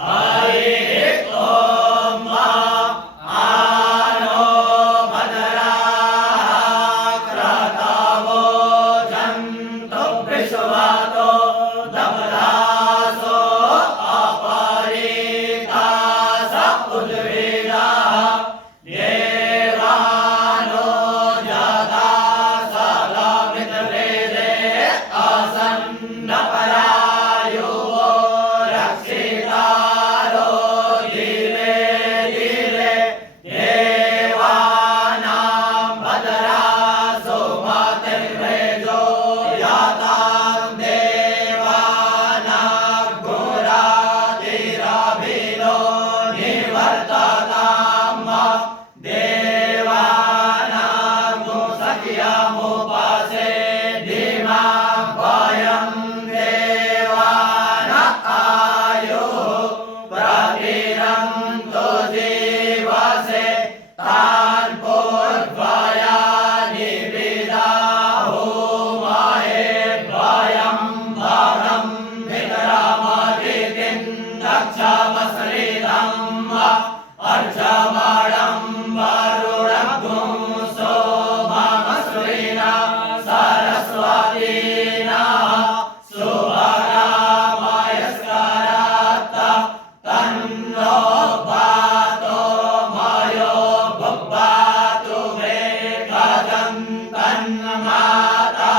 हरिः ॐ आनो भद्राः क्रतवो जन्तु विश्वतो दमदासो अपरितास उद्भिदाः देवानो जदा सलमितवेदे असन्नपरायो रक्षितारो धीरे धीरे देवानां भद्रासो मतिर्वेजो यातां देवानां घोरातिरभिनो निवर्तताम् देवानां सख्यमुपसे धीमां भयं देवान आयुः प्रतिरन्तो जीवसे तान् पूर्वयानि विदाहो महे भयं भगं वितरमदितिं दक्षमश्रितम् अर्चमणं वरुणं सोममश्विना सरस्वतीना शुभरामयस्करात् तन्नो पातो मयो भुक्पातु मे कथं तन्माता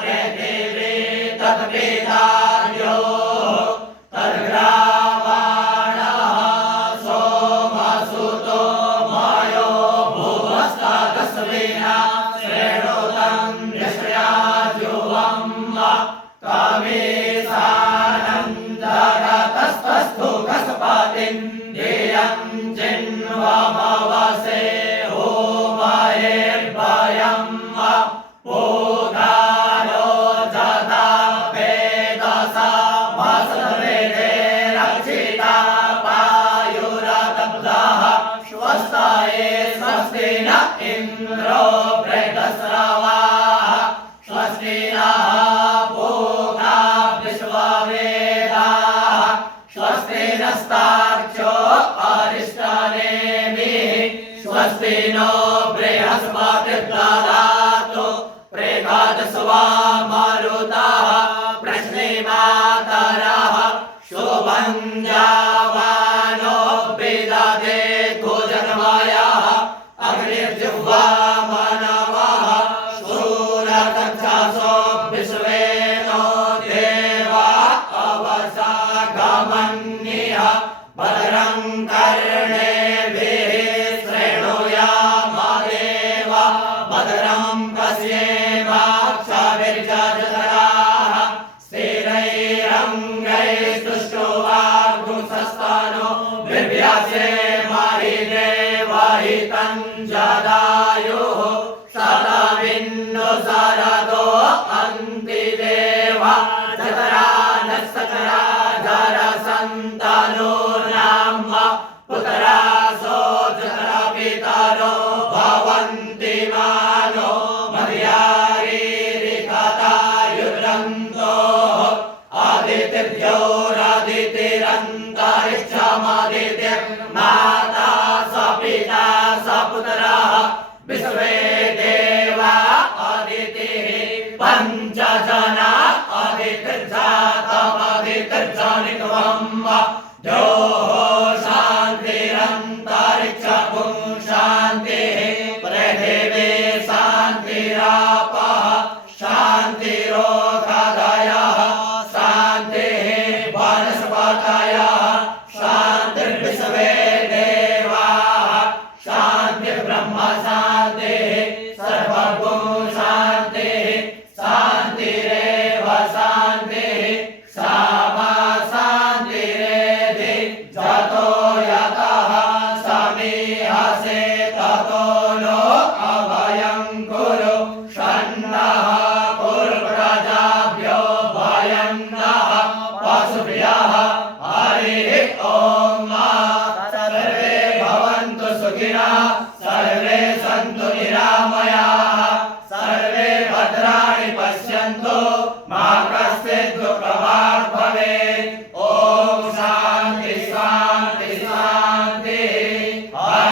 पृथिवी तत्पितार्यो तद्ग्रावाणः सोमसुतो मयो भुवस्तस्मिन् श्रेणुतं यस्याजुवं कमिसानन्दगतस्तस्थु कस्पतिं धियं चिन्वमवसे होमयेर्भयं पूगानो जता वेदसा वसवेदे रक्षिता पायुरतब्धः स्वस्ताये स्वस्ति न इन्द्रो बृहस्रवाः स्वस्ति नः पूगा विश्ववेदाः स्वस्ति नस्तार्क्ष्यो अरिष्टनेमिः स्वस्ति नो बृहस्पतिर्दधातु प्रेषादस्वा मरुतः प्रश्निमातरः शुभं जावानो विदधे कुजन्मयः अग्निर्जिह्वा मनवः शूरकक्षासो विश्वेनो देवा अवसागमन्यः भद्रं कर्णेभिः शृणुयामदेव भद्रं पश्येमाक्षभिर्जजतराः स्थिरैरङ्गैस्तुष्टुवागुंसस्तनो बिभ्यसे महिदेवहितं जदायुः शतमिन्नो शरदो अन्तिदेव जतरा नस्तकरा धरसन्तनो नाम पुत्रासो जतरा पितरो भवन्ति मानो मर्यारीरिकतायुर्दन्तोः आदितिर्योरादितिरन्तरिक्षमदितिर् माता स पिता स पुत्रः विश्वे देवा अदितिः पञ्चजना अदितिर्जातमदितिर्जनित्वं द्योः